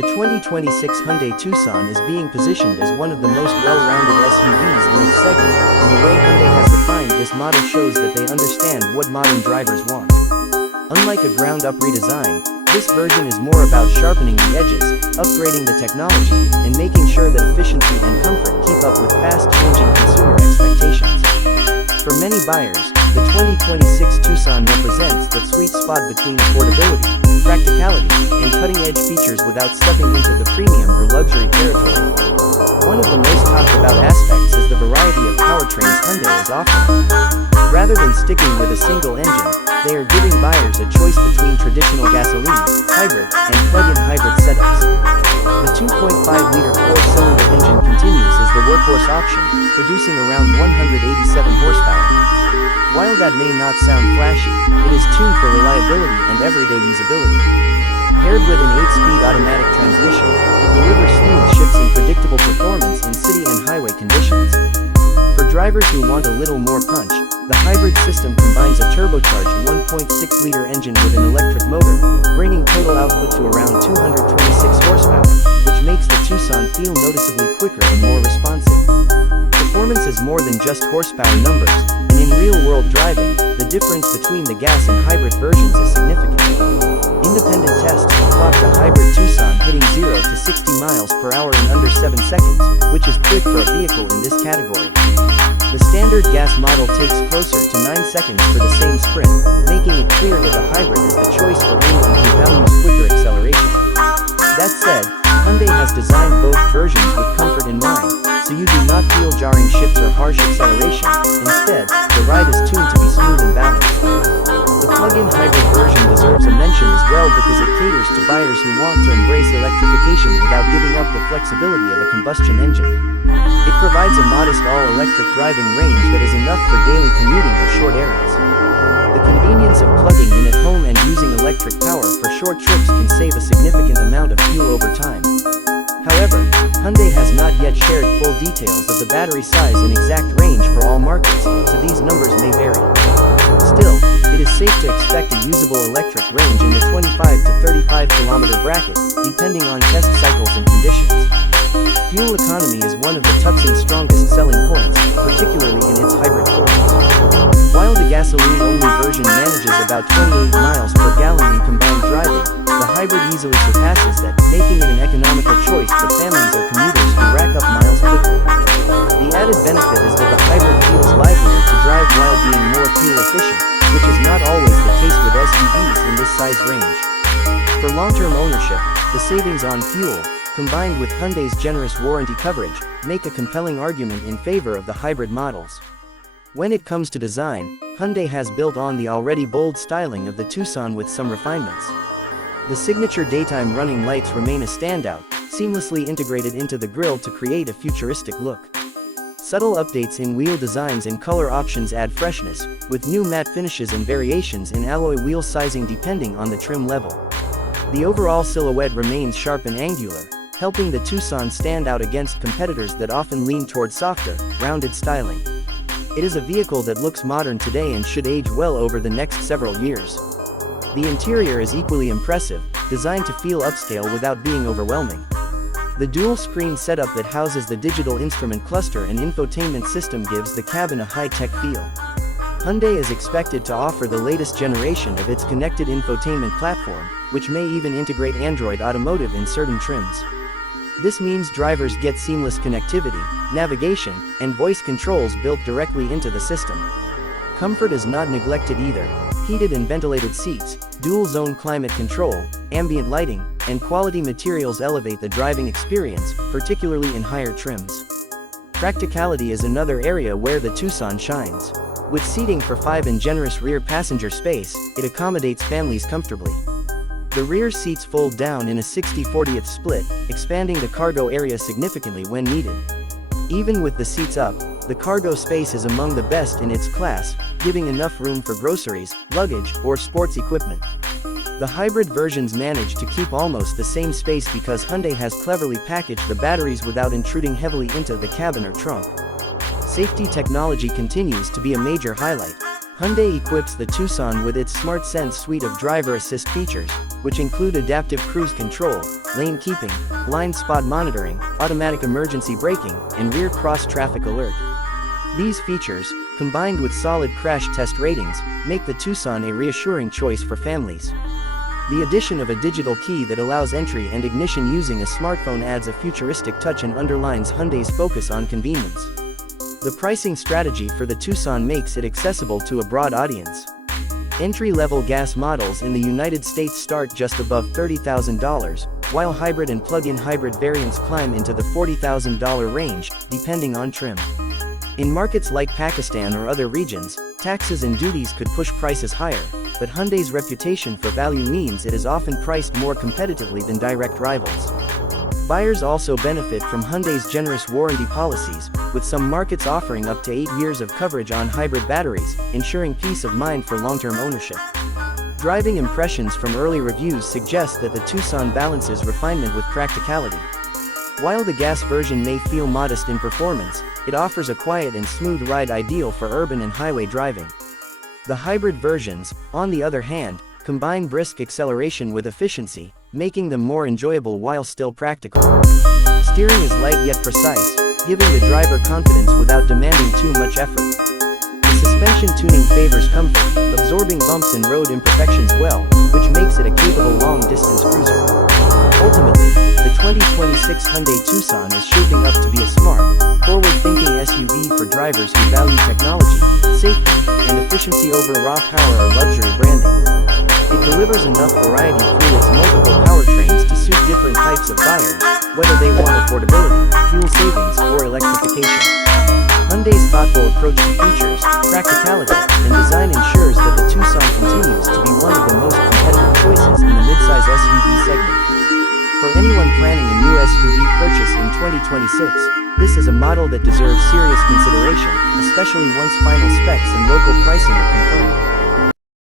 The 2026 Hyundai Tucson is being positioned as one of the most well-rounded SUVs in its segment, and the way Hyundai has refined this model shows that they understand what modern drivers want. Unlike a ground-up redesign, this version is more about sharpening the edges, upgrading the technology, and making sure that efficiency and comfort keep up with fast-changing consumer expectations. For many buyers, the 2026 Tucson represents that sweet spot between affordability, practicality, and cutting-edge features without stepping into the premium or luxury territory. One of the most talked about aspects is the variety of powertrains Hyundai is offering. Rather than sticking with a single engine, they are giving buyers a choice between traditional gasoline, hybrid, and plug-in hybrid setups. The 2.5-liter four-cylinder engine continues as the workhorse option, producing around 187 horsepower. While that may not sound flashy, it is tuned for reliability and everyday usability. Paired with an 8-speed automatic transmission, it delivers smooth shifts and predictable performance in city and highway conditions. For drivers who want a little more punch, the hybrid system combines a turbocharged 1.6-liter engine with an electric motor, bringing total output to around 226 horsepower, which makes the Tucson feel noticeably quicker and more responsive. Performance is more than just horsepower numbers, and in real-world driving, the difference between the gas and hybrid versions is significant. Independent tests clocked the hybrid Tucson hitting 0 to 60 miles per hour in under 7 seconds, which is quick for a vehicle in this category. The standard gas model takes closer to 9 seconds for the same sprint, making it clear that the hybrid is the choice for anyone who values quicker acceleration. That said, Hyundai has designed both versions with comfort in mind, so you do not feel jarring shifts or harsh acceleration. Instead, the ride is tuned to be smooth and balanced. The plug-in hybrid version deserves a mention as well because it caters to buyers who want to embrace electrification without giving up the flexibility of a combustion engine. It provides a modest all-electric driving range that is enough for daily commuting or short errands. The convenience of plugging in at home and using electric power for short trips can save a significant amount of fuel over time. However, Hyundai has not yet shared full details of the battery size and exact range for all markets, so these numbers may vary. Still, it is safe to expect a usable electric range in the 25 to 35 kilometer bracket, depending on test cycles and conditions. Fuel economy is one of the Tucson's strongest selling points, particularly in its hybrid forms. While the gasoline-only version manages about 28 miles per gallon in combined driving, the hybrid easily surpasses that, making it an economical choice for families or commuters who rack up miles quickly. The added benefit is that the hybrid feels livelier to drive while being more fuel efficient, which is not always the case with SUVs in this size range. For long-term ownership, the savings on fuel, combined with Hyundai's generous warranty coverage, make a compelling argument in favor of the hybrid models. When it comes to design, Hyundai has built on the already bold styling of the Tucson with some refinements. The signature daytime running lights remain a standout, seamlessly integrated into the grille to create a futuristic look. Subtle updates in wheel designs and color options add freshness, with new matte finishes and variations in alloy wheel sizing depending on the trim level. The overall silhouette remains sharp and angular, helping the Tucson stand out against competitors that often lean toward softer, rounded styling. It is a vehicle that looks modern today and should age well over the next several years. The interior is equally impressive, designed to feel upscale without being overwhelming. The dual-screen setup that houses the digital instrument cluster and infotainment system gives the cabin a high-tech feel. Hyundai is expected to offer the latest generation of its connected infotainment platform, which may even integrate Android Automotive in certain trims. This means drivers get seamless connectivity, navigation, and voice controls built directly into the system. Comfort is not neglected either. Heated and ventilated seats, dual-zone climate control, ambient lighting, and quality materials elevate the driving experience, particularly in higher trims. Practicality is another area where the Tucson shines. With seating for 5 and generous rear passenger space, it accommodates families comfortably. The rear seats fold down in a 60/40th split, expanding the cargo area significantly when needed. Even with the seats up, the cargo space is among the best in its class, giving enough room for groceries, luggage, or sports equipment. The hybrid versions manage to keep almost the same space because Hyundai has cleverly packaged the batteries without intruding heavily into the cabin or trunk. Safety technology continues to be a major highlight. Hyundai equips the Tucson with its SmartSense suite of driver assist features, which include adaptive cruise control, lane keeping, blind spot monitoring, automatic emergency braking, and rear cross-traffic alert. These features, combined with solid crash test ratings, make the Tucson a reassuring choice for families. The addition of a digital key that allows entry and ignition using a smartphone adds a futuristic touch and underlines Hyundai's focus on convenience. The pricing strategy for the Tucson makes it accessible to a broad audience. Entry-level gas models in the United States start just above $30,000, while hybrid and plug-in hybrid variants climb into the $40,000 range, depending on trim. In markets like Pakistan or other regions, taxes and duties could push prices higher, but Hyundai's reputation for value means it is often priced more competitively than direct rivals. Buyers also benefit from Hyundai's generous warranty policies, with some markets offering up to 8 years of coverage on hybrid batteries, ensuring peace of mind for long-term ownership. Driving impressions from early reviews suggest that the Tucson balances refinement with practicality. While the gas version may feel modest in performance, it offers a quiet and smooth ride ideal for urban and highway driving. The hybrid versions, on the other hand, combine brisk acceleration with efficiency, making them more enjoyable while still practical. Steering is light yet precise, giving the driver confidence without demanding too much effort. The suspension tuning favors comfort, absorbing bumps and road imperfections well, which makes it a capable long-distance cruiser. Ultimately, the 2026 Hyundai Tucson is shaping up to be a smart, forward-thinking SUV for drivers who value technology, safety, and efficiency over raw power or luxury branding. It delivers enough variety through its multiple powertrains to suit different types of buyers, whether they want affordability, fuel savings, or electrification. Hyundai's thoughtful approach to features, practicality, and design ensures that the Tucson continues to be one of the most competitive choices in the midsize SUV segment. For anyone planning a new SUV purchase in 2026, this is a model that deserves serious consideration, especially once final specs and local pricing are confirmed.